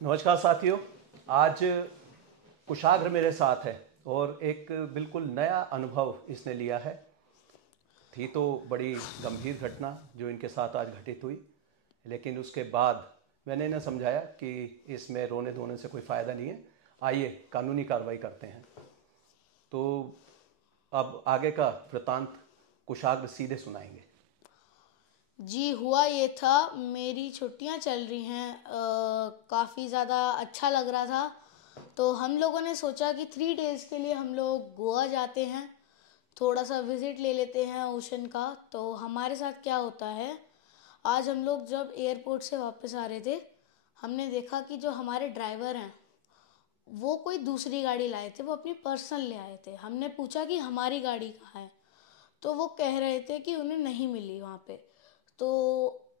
नमस्कार साथियों। आज कुशाग्र मेरे साथ है और एक बिल्कुल नया अनुभव इसने लिया है। थी तो बड़ी गंभीर घटना जो इनके साथ आज घटित हुई, लेकिन उसके बाद मैंने इन्हें समझाया कि इसमें रोने धोने से कोई फ़ायदा नहीं है, आइए कानूनी कार्रवाई करते हैं। तो अब आगे का वृतांत कुशाग्र सीधे सुनाएंगे। जी, हुआ ये था, मेरी छुट्टियां चल रही हैं। काफ़ी ज़्यादा अच्छा लग रहा था। तो हम लोगों ने सोचा कि 3 डेज़ के लिए हम लोग गोवा जाते हैं, थोड़ा सा विज़िट ले लेते हैं ओशन का। तो हमारे साथ क्या होता है, आज हम लोग जब एयरपोर्ट से वापस आ रहे थे, हमने देखा कि जो हमारे ड्राइवर हैं वो कोई दूसरी गाड़ी लाए थे, वो अपनी पर्सनल ले आए थे। हमने पूछा कि हमारी गाड़ी कहाँ है, तो वो कह रहे थे कि उन्हें नहीं मिली वहाँ पे। तो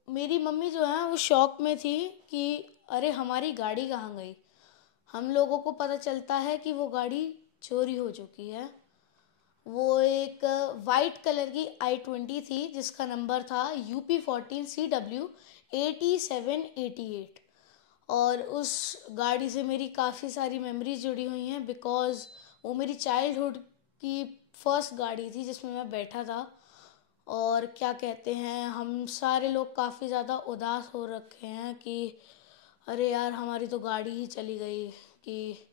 मेरी मम्मी जो है वो शॉक में थी कि अरे हमारी गाड़ी कहाँ गई। हम लोगों को पता चलता है कि वो गाड़ी चोरी हो चुकी है। वो एक वाइट कलर की i20 थी जिसका नंबर था UP14CW8788। और उस गाड़ी से मेरी काफ़ी सारी मेमोरीज जुड़ी हुई हैं, बिकॉज़ वो मेरी चाइल्डहुड की फर्स्ट गाड़ी थी जिसमें मैं बैठा था। और क्या कहते हैं, हम सारे लोग काफ़ी ज़्यादा उदास हो रखे हैं कि अरे यार हमारी तो गाड़ी ही चली गई। कि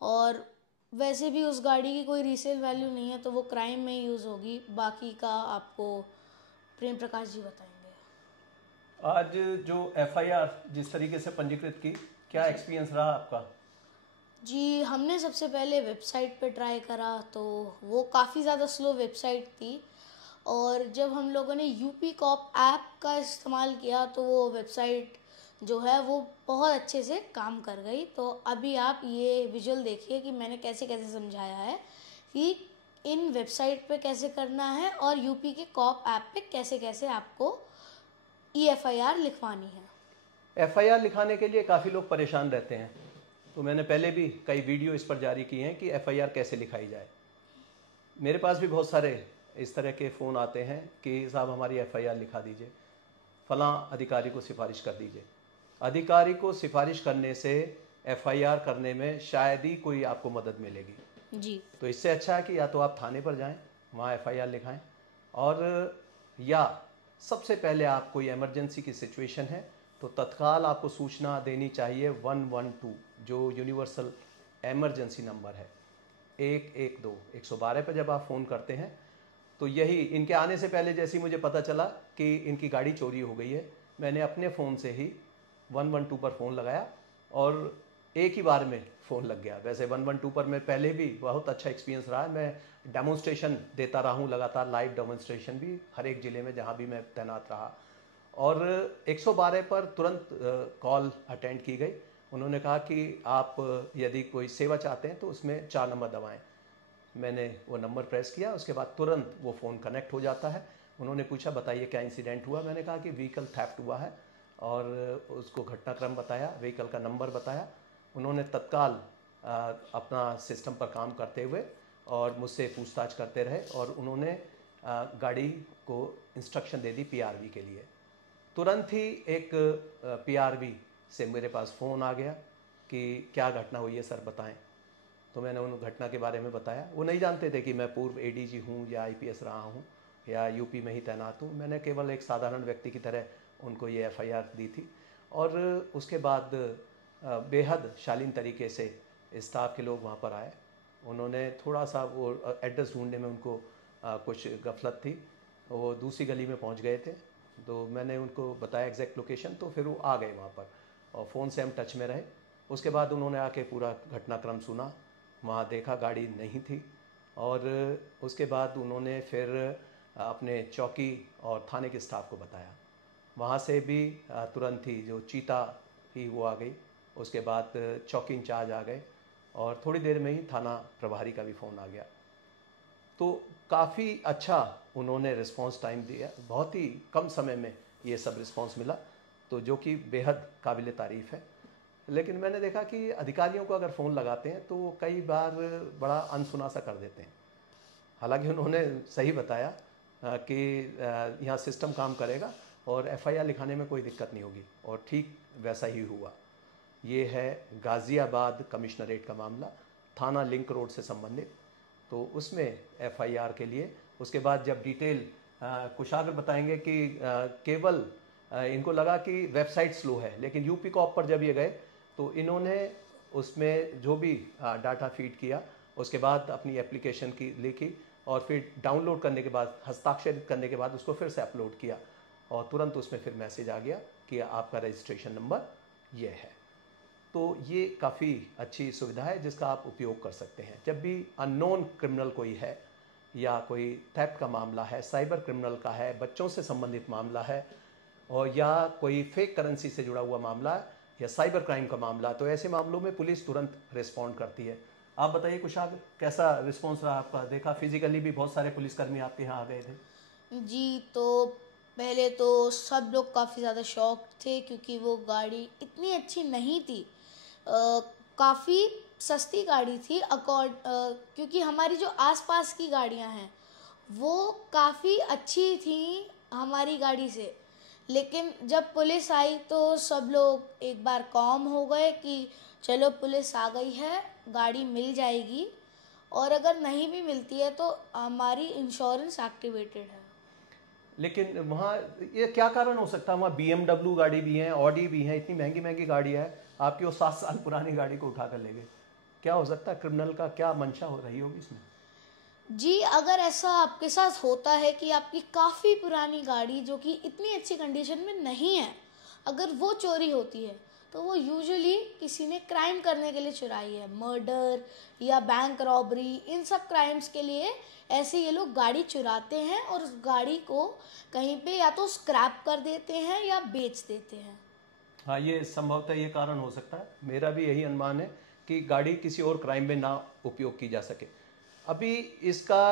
और वैसे भी उस गाड़ी की कोई रीसेल वैल्यू नहीं है, तो वो क्राइम में यूज़ होगी। बाकी का आपको प्रेम प्रकाश जी बताएंगे। आज जो एफआईआर जिस तरीके से पंजीकृत की, क्या जी एक्सपीरियंस रहा आपका? जी, हमने सबसे पहले वेबसाइट पे ट्राई करा, तो वो काफ़ी ज़्यादा स्लो वेबसाइट थी। और जब हम लोगों ने यूपी कॉप ऐप का इस्तेमाल किया तो वो वेबसाइट जो है वो बहुत अच्छे से काम कर गई। तो अभी आप ये विजुअल देखिए कि मैंने कैसे कैसे समझाया है कि इन वेबसाइट पे कैसे करना है और यूपी के कॉप ऐप पे कैसे कैसे आपको EFIR लिखवानी है। एफआईआर लिखाने के लिए काफ़ी लोग परेशान रहते हैं, तो मैंने पहले भी कई वीडियो इस पर जारी किए हैं कि एफआईआर कैसे लिखाई जाए। मेरे पास भी बहुत सारे इस तरह के फ़ोन आते हैं कि साहब हमारी एफआईआर लिखा दीजिए, फलां अधिकारी को सिफारिश कर दीजिए। अधिकारी को सिफारिश करने से एफआईआर करने में शायद ही कोई आपको मदद मिलेगी। जी तो इससे अच्छा है कि या तो आप थाने पर जाएं, वहाँ एफआईआर लिखाएं, और या सबसे पहले आप कोई इमरजेंसी की सिचुएशन है तो तत्काल आपको सूचना देनी चाहिए 112, जो यूनिवर्सल इमरजेंसी नंबर है। 112 112 पर जब आप फ़ोन करते हैं तो यही इनके आने से पहले जैसे ही मुझे पता चला कि इनकी गाड़ी चोरी हो गई है, मैंने अपने फ़ोन से ही 112 पर फ़ोन लगाया और एक ही बार में फ़ोन लग गया। वैसे 112 पर मैं पहले भी बहुत अच्छा एक्सपीरियंस रहा है, मैं डेमोन्स्ट्रेशन देता रहा हूँ लगातार, लाइव डेमोन्स्ट्रेशन भी हर एक ज़िले में जहाँ भी मैं तैनात रहा। और 112 पर तुरंत कॉल अटेंड की गई। उन्होंने कहा कि आप यदि कोई सेवा चाहते हैं तो उसमें 4 नंबर दबाएं। मैंने वो नंबर प्रेस किया, उसके बाद तुरंत वो फ़ोन कनेक्ट हो जाता है। उन्होंने पूछा बताइए क्या इंसिडेंट हुआ। मैंने कहा कि व्हीकल थेफ्ट हुआ है और उसको घटनाक्रम बताया, व्हीकल का नंबर बताया। उन्होंने तत्काल अपना सिस्टम पर काम करते हुए और मुझसे पूछताछ करते रहे और उन्होंने गाड़ी को इंस्ट्रक्शन दे दी पीआरवी के लिए। तुरंत ही एक पीआरवी से मेरे पास फ़ोन आ गया कि क्या घटना हुई है सर बताएं। तो मैंने उन घटना के बारे में बताया। वो नहीं जानते थे कि मैं पूर्व एडीजी हूँ या आईपीएस रहा हूँ या यूपी में ही तैनात हूँ। मैंने केवल एक साधारण व्यक्ति की तरह उनको ये एफआईआर दी थी। और उसके बाद बेहद शालीन तरीके से स्टाफ के लोग वहाँ पर आए। उन्होंने थोड़ा सा वो एड्रेस ढूंढने में उनको कुछ गफलत थी, वो दूसरी गली में पहुँच गए थे। तो मैंने उनको बताया एग्जैक्ट लोकेशन, तो फिर वो आ गए वहाँ पर और फ़ोन से हम टच में रहे। उसके बाद उन्होंने आके पूरा घटनाक्रम सुना, वहाँ देखा गाड़ी नहीं थी। और उसके बाद उन्होंने फिर अपने चौकी और थाने के स्टाफ को बताया। वहाँ से भी तुरंत ही जो चीता ही वो आ गई। उसके बाद चौकी इंचार्ज आ गए और थोड़ी देर में ही थाना प्रभारी का भी फ़ोन आ गया। तो काफ़ी अच्छा उन्होंने रिस्पांस टाइम दिया, बहुत ही कम समय में ये सब रिस्पांस मिला, तो जो कि बेहद काबिल तारीफ़ है। लेकिन मैंने देखा कि अधिकारियों को अगर फ़ोन लगाते हैं तो वो कई बार बड़ा अनसुना सा कर देते हैं। हालांकि उन्होंने सही बताया कि यहाँ सिस्टम काम करेगा और एफआईआर लिखाने में कोई दिक्कत नहीं होगी, और ठीक वैसा ही हुआ। ये है गाज़ियाबाद कमिश्नरेट का मामला, थाना लिंक रोड से संबंधित। तो उसमें एफआईआर के लिए उसके बाद जब डिटेल कुशाग्र बताएंगे कि केवल इनको लगा कि वेबसाइट स्लो है, लेकिन यूपी कॉप पर जब ये गए तो इन्होंने उसमें जो भी डाटा फीड किया, उसके बाद अपनी एप्लीकेशन की लिखी और फिर डाउनलोड करने के बाद, हस्ताक्षरित करने के बाद उसको फिर से अपलोड किया और तुरंत उसमें फिर मैसेज आ गया कि आपका रजिस्ट्रेशन नंबर ये है। तो ये काफ़ी अच्छी सुविधा है जिसका आप उपयोग कर सकते हैं। जब भी अननोन क्रिमिनल कोई है या कोई थेफ्ट का मामला है, साइबर क्रिमिनल का है, बच्चों से संबंधित मामला है और या कोई फेक करेंसी से जुड़ा हुआ मामला है या साइबर क्राइम का मामला, तो ऐसे मामलों में पुलिस तुरंत रिस्पॉन्ड करती है। आप बताइए कुशाग्र, कैसा रिस्पॉन्स रहा आपका? देखा फिजिकली भी बहुत सारे पुलिसकर्मी आपके यहाँ आ गए थे। जी, तो पहले तो सब लोग काफ़ी ज़्यादा शॉक थे क्योंकि वो गाड़ी इतनी अच्छी नहीं थी। काफ़ी सस्ती गाड़ी थी क्योंकि हमारी जो आसपास की गाड़ियां हैं वो काफ़ी अच्छी थी हमारी गाड़ी से। लेकिन जब पुलिस आई तो सब लोग एक बार कॉम हो गए कि चलो पुलिस आ गई है, गाड़ी मिल जाएगी, और अगर नहीं भी मिलती है तो हमारी इंश्योरेंस एक्टिवेटेड है। लेकिन वहाँ ये क्या कारण हो सकता है? वहाँ BMW गाड़ी भी है, ऑडी भी है, इतनी महंगी महंगी गाड़ी है, आपकी वो 7 साल पुरानी गाड़ी को उठा कर ले गए। क्या हो सकता है? क्रिमिनल का क्या मंशा हो रही होगी इसमें? जी, अगर ऐसा आपके साथ होता है कि आपकी काफ़ी पुरानी गाड़ी जो कि इतनी अच्छी कंडीशन में नहीं है, अगर वो चोरी होती है तो वो यूजुअली किसी ने क्राइम करने के लिए चुराई है, मर्डर या बैंक रॉबरी, इन सब क्राइम्स के लिए ऐसे ये लोग गाड़ी चुराते हैं और उस गाड़ी को कहीं पे या तो स्क्रैप कर देते हैं या बेच देते हैं। हाँ, ये संभवतः ये कारण हो सकता है। मेरा भी यही अनुमान है कि गाड़ी किसी और क्राइम में ना उपयोग की जा सके। अभी इसका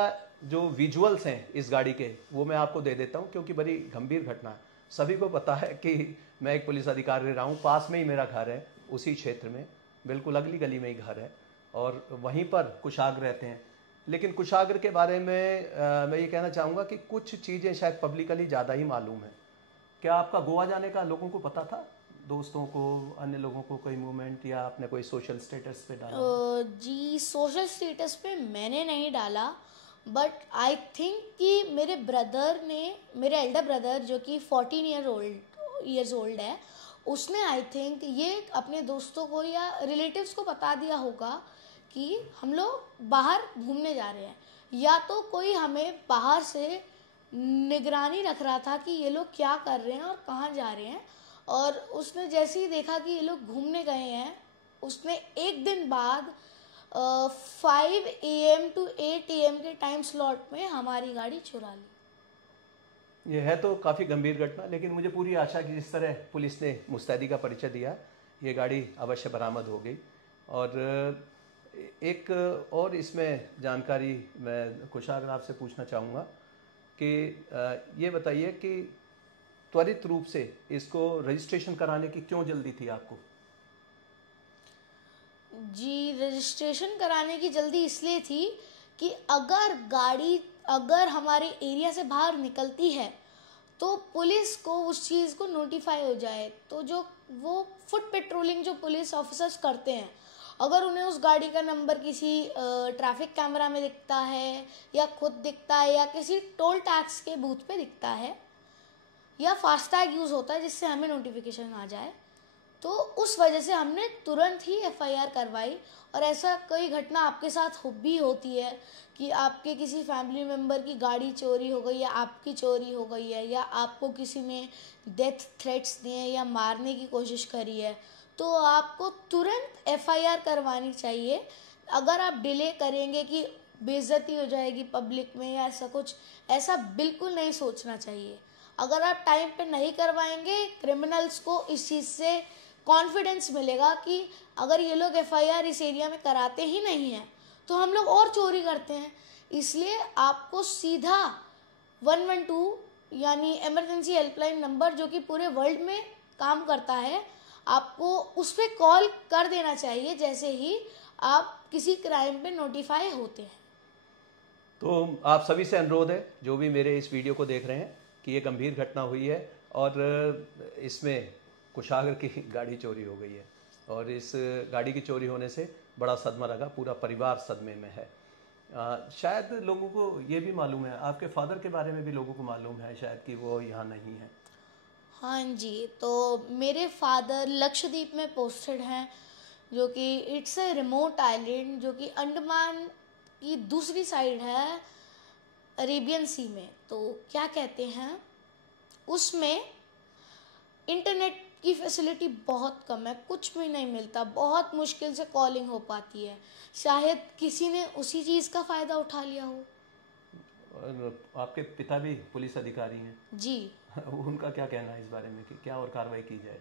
जो विजुअल्स हैं इस गाड़ी के, वो मैं आपको दे देता हूँ क्योंकि बड़ी गंभीर घटना है। सभी को पता है कि मैं एक पुलिस अधिकारी रहा हूँ, पास में ही मेरा घर है, उसी क्षेत्र में बिल्कुल अगली गली में ही घर है और वहीं पर कुशाग्र रहते हैं। लेकिन कुशाग्र के बारे में मैं ये कहना चाहूँगा कि कुछ चीज़ें शायद पब्लिकली ज़्यादा ही मालूम है। क्या आपका गोवा जाने का लोगों को पता था? दोस्तों को, अन्य लोगों को कोई मूवमेंट या आपने कोई सोशल स्टेटस पे डाला? जी, सोशल स्टेटस पे मैंने नहीं डाला, बट आई थिंक कि मेरे एल्डर ब्रदर जो कि 14 ईयर्स ओल्ड है, उसने आई थिंक ये अपने दोस्तों को या रिलेटिव्स को बता दिया होगा कि हम लोग बाहर घूमने जा रहे हैं, या तो कोई हमें बाहर से निगरानी रख रहा था कि ये लोग क्या कर रहे हैं और कहाँ जा रहे हैं, और उसने जैसे ही देखा कि ये लोग घूमने गए हैं, उसने एक दिन बाद 5 AM to 8 AM के टाइम स्लॉट में हमारी गाड़ी चुरा ली। ये है तो काफ़ी गंभीर घटना, लेकिन मुझे पूरी आशा कि जिस तरह पुलिस ने मुस्तैदी का परिचय दिया, ये गाड़ी अवश्य बरामद हो गई। और एक और इसमें जानकारी मैं कुशाग्र आपसे पूछना चाहूँगा कि ये बताइए कि त्वरित रूप से इसको रजिस्ट्रेशन कराने की क्यों जल्दी थी आपको? जी, रजिस्ट्रेशन कराने की जल्दी इसलिए थी कि अगर हमारे एरिया से बाहर निकलती है तो पुलिस को उस चीज़ को नोटिफाई हो जाए। तो जो वो फुट पेट्रोलिंग जो पुलिस ऑफिसर्स करते हैं, अगर उन्हें उस गाड़ी का नंबर किसी ट्रैफिक कैमरा में दिखता है या खुद दिखता है या किसी टोल टैक्स के बूथ पे दिखता है या फास्टैग यूज़ होता है जिससे हमें नोटिफिकेशन आ जाए, तो उस वजह से हमने तुरंत ही FIR करवाई। और ऐसा कोई घटना आपके साथ भी होती है कि आपके किसी फैमिली मेम्बर की गाड़ी चोरी हो गई या आपकी चोरी हो गई है या आपको किसी ने डेथ थ्रेट्स दिए या मारने की कोशिश करी है, तो आपको तुरंत FIR करवानी चाहिए। अगर आप डिले करेंगे कि बेइज्जती हो जाएगी पब्लिक में या ऐसा कुछ, ऐसा बिल्कुल नहीं सोचना चाहिए। अगर आप टाइम पे नहीं करवाएंगे, क्रिमिनल्स को इस चीज़ से कॉन्फिडेंस मिलेगा कि अगर ये लोग FIR इस एरिया में कराते ही नहीं हैं तो हम लोग और चोरी करते हैं। इसलिए आपको सीधा 112 यानी इमरजेंसी हेल्पलाइन नंबर जो कि पूरे वर्ल्ड में काम करता है, आपको उस पर कॉल कर देना चाहिए जैसे ही आप किसी क्राइम पे नोटिफाई होते हैं। तो आप सभी से अनुरोध है, जो भी मेरे इस वीडियो को देख रहे हैं, कि ये गंभीर घटना हुई है और इसमें कुशाग्र की गाड़ी चोरी हो गई है। और इस गाड़ी की चोरी होने से बड़ा सदमा लगा, पूरा परिवार सदमे में है। शायद लोगों को ये भी मालूम है, आपके फादर के बारे में भी लोगों को मालूम है शायद कि वो यहाँ नहीं है। हाँ जी, तो मेरे फादर लक्षद्वीप में पोस्टेड हैं, जो कि इट्स ए रिमोट आइलैंड, जो कि अंडमान की दूसरी साइड है अरेबियन सी में। तो क्या कहते हैं, उसमें इंटरनेट की फैसिलिटी बहुत कम है, कुछ भी नहीं मिलता, बहुत मुश्किल से कॉलिंग हो पाती है। शायद किसी ने उसी चीज़ का फ़ायदा उठा लिया हो। और आपके पिता भी पुलिस अधिकारी हैं जी उनका क्या कहना है इस बारे में कि क्या और कार्रवाई की जाए?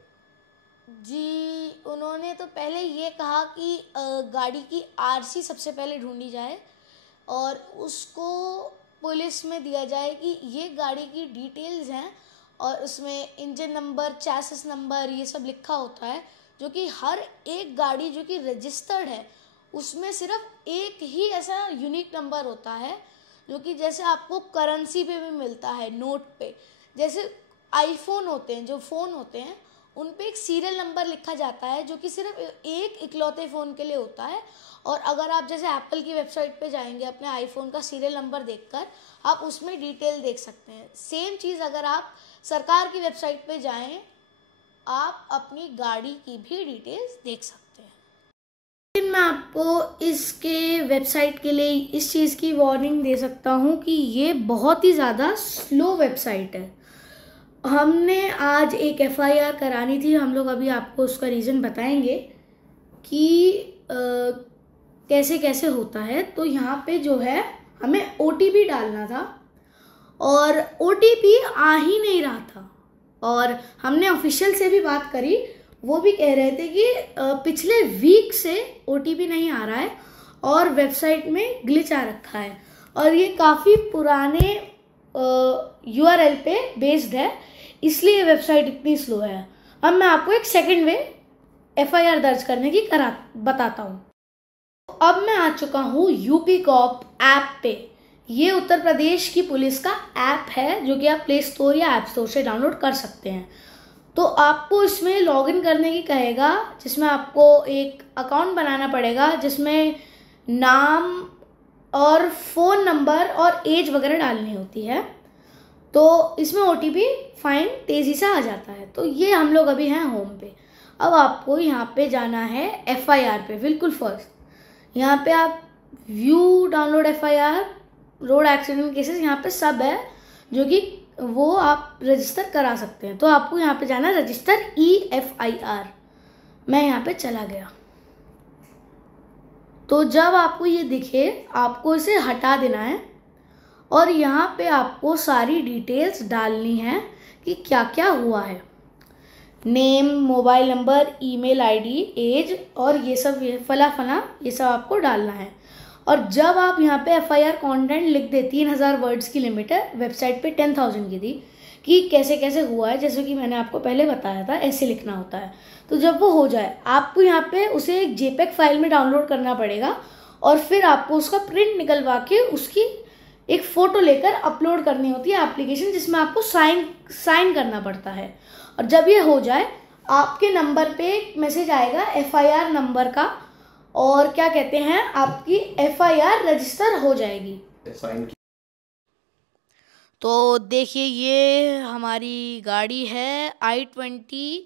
जी, उन्होंने तो पहले ये कहा कि गाड़ी की आरसी सबसे पहले ढूंढी जाए और उसको पुलिस में दिया जाए कि ये गाड़ी की डिटेल्स हैं, और उसमें इंजन नंबर, चैसिस नंबर, ये सब लिखा होता है, जो कि हर एक गाड़ी जो कि रजिस्टर्ड है उसमें सिर्फ एक ही ऐसा यूनिक नंबर होता है, जो कि जैसे आपको करेंसी पे भी मिलता है, नोट पे। जैसे आईफोन होते हैं, जो फ़ोन होते हैं, उन पे एक सीरियल नंबर लिखा जाता है, जो कि सिर्फ एक इकलौते फ़ोन के लिए होता है। और अगर आप जैसे एप्पल की वेबसाइट पे जाएंगे अपने आईफोन का सीरियल नंबर देखकर, आप उसमें डिटेल देख सकते हैं। सेम चीज़ अगर आप सरकार की वेबसाइट पे जाएं, आप अपनी गाड़ी की भी डिटेल्स देख सकते हैं। लेकिन मैं आपको इसके वेबसाइट के लिए इस चीज़ की वार्निंग दे सकता हूँ कि ये बहुत ही ज़्यादा स्लो वेबसाइट है। हमने आज एक एफआईआर करानी थी, हम लोग अभी आपको उसका रीज़न बताएंगे कि कैसे कैसे होता है। तो यहाँ पे जो है हमें ओटीपी डालना था और ओटीपी आ ही नहीं रहा था, और हमने ऑफिशियल से भी बात करी, वो भी कह रहे थे कि पिछले वीक से ओटीपी नहीं आ रहा है और वेबसाइट में ग्लिच आ रखा है, और ये काफ़ी पुराने यूआरएल पे बेस्ड है, इसलिए वेबसाइट इतनी स्लो है। अब मैं आपको एक सेकंड वे एफआईआर दर्ज करने की बताता हूँ। अब मैं आ चुका हूँ यूपी कॉप ऐप पे। ये उत्तर प्रदेश की पुलिस का ऐप है, जो कि आप प्ले स्टोर या ऐप स्टोर से डाउनलोड कर सकते हैं। तो आपको इसमें लॉगिन करने की कहेगा, जिसमें आपको एक अकाउंट बनाना पड़ेगा, जिसमें नाम और फ़ोन नंबर और एज वगैरह डालनी होती है। तो इसमें ओटीपी फाइन तेज़ी से आ जाता है। तो ये हम लोग अभी हैं होम पे। अब आपको यहाँ पे जाना है एफआईआर पे, बिल्कुल फर्स्ट। यहाँ पे आप view download FIR road accident cases, यहाँ पे सब है, जो कि वो आप रजिस्टर करा सकते हैं। तो आपको यहाँ पे जाना है रजिस्टर EFIR। मैं यहाँ पे चला गया। तो जब आपको ये दिखे, आपको इसे हटा देना है और यहाँ पे आपको सारी डिटेल्स डालनी है कि क्या क्या हुआ है। Name, mobile number, email ID, age और ये सब, ये फला फला, ये सब आपको डालना है। और जब आप यहाँ पे एफआईआर कंटेंट लिख दे, 3000 वर्ड्स की लिमिट है, वेबसाइट पे 10,000 की थी, कि कैसे कैसे हुआ है, जैसे कि मैंने आपको पहले बताया था, ऐसे लिखना होता है। तो जब वो हो जाए, आपको यहाँ पे उसे एक JPEG फाइल में डाउनलोड करना पड़ेगा, और फिर आपको उसका प्रिंट निकलवा के उसकी एक फ़ोटो लेकर अपलोड करनी होती है एप्लीकेशन, जिसमें आपको साइन करना पड़ता है। और जब ये हो जाए, आपके नंबर पे एक मैसेज आएगा एफआईआर नंबर का, और क्या कहते हैं, आपकी एफआईआर रजिस्टर हो जाएगी। तो देखिए, ये हमारी गाड़ी है i20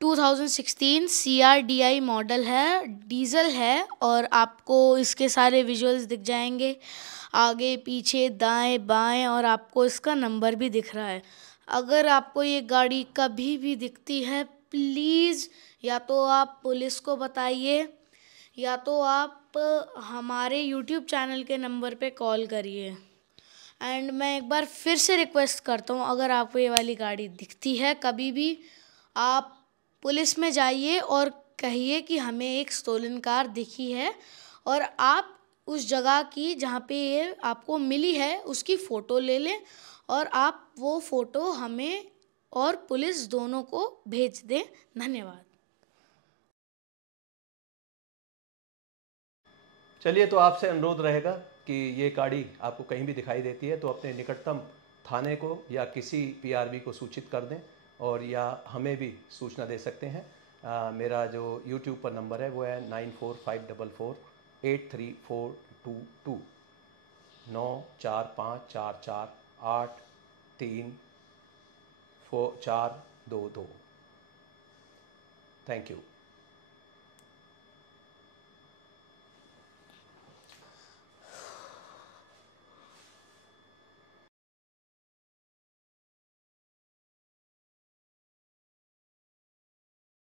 2016 CRDI मॉडल है, डीजल है, और आपको इसके सारे विजुअल्स दिख जाएंगे, आगे पीछे दाएं बाएं, और आपको इसका नंबर भी दिख रहा है। अगर आपको ये गाड़ी कभी भी दिखती है, प्लीज़ या तो आप पुलिस को बताइए, या तो आप हमारे YouTube चैनल के नंबर पे कॉल करिए। एंड मैं एक बार फिर से रिक्वेस्ट करता हूँ, अगर आपको ये वाली गाड़ी दिखती है कभी भी, आप पुलिस में जाइए और कहिए कि हमें एक स्टोलन कार दिखी है, और आप उस जगह की जहाँ पे ये आपको मिली है उसकी फ़ोटो ले लें, और आप वो फ़ोटो हमें और पुलिस दोनों को भेज दें। धन्यवाद। चलिए, तो आपसे अनुरोध रहेगा कि ये गाड़ी आपको कहीं भी दिखाई देती है तो अपने निकटतम थाने को या किसी PRB को सूचित कर दें, और या हमें भी सूचना दे सकते हैं। मेरा जो यूट्यूब पर नंबर है वो है 9454483422 9454483422। Thank you.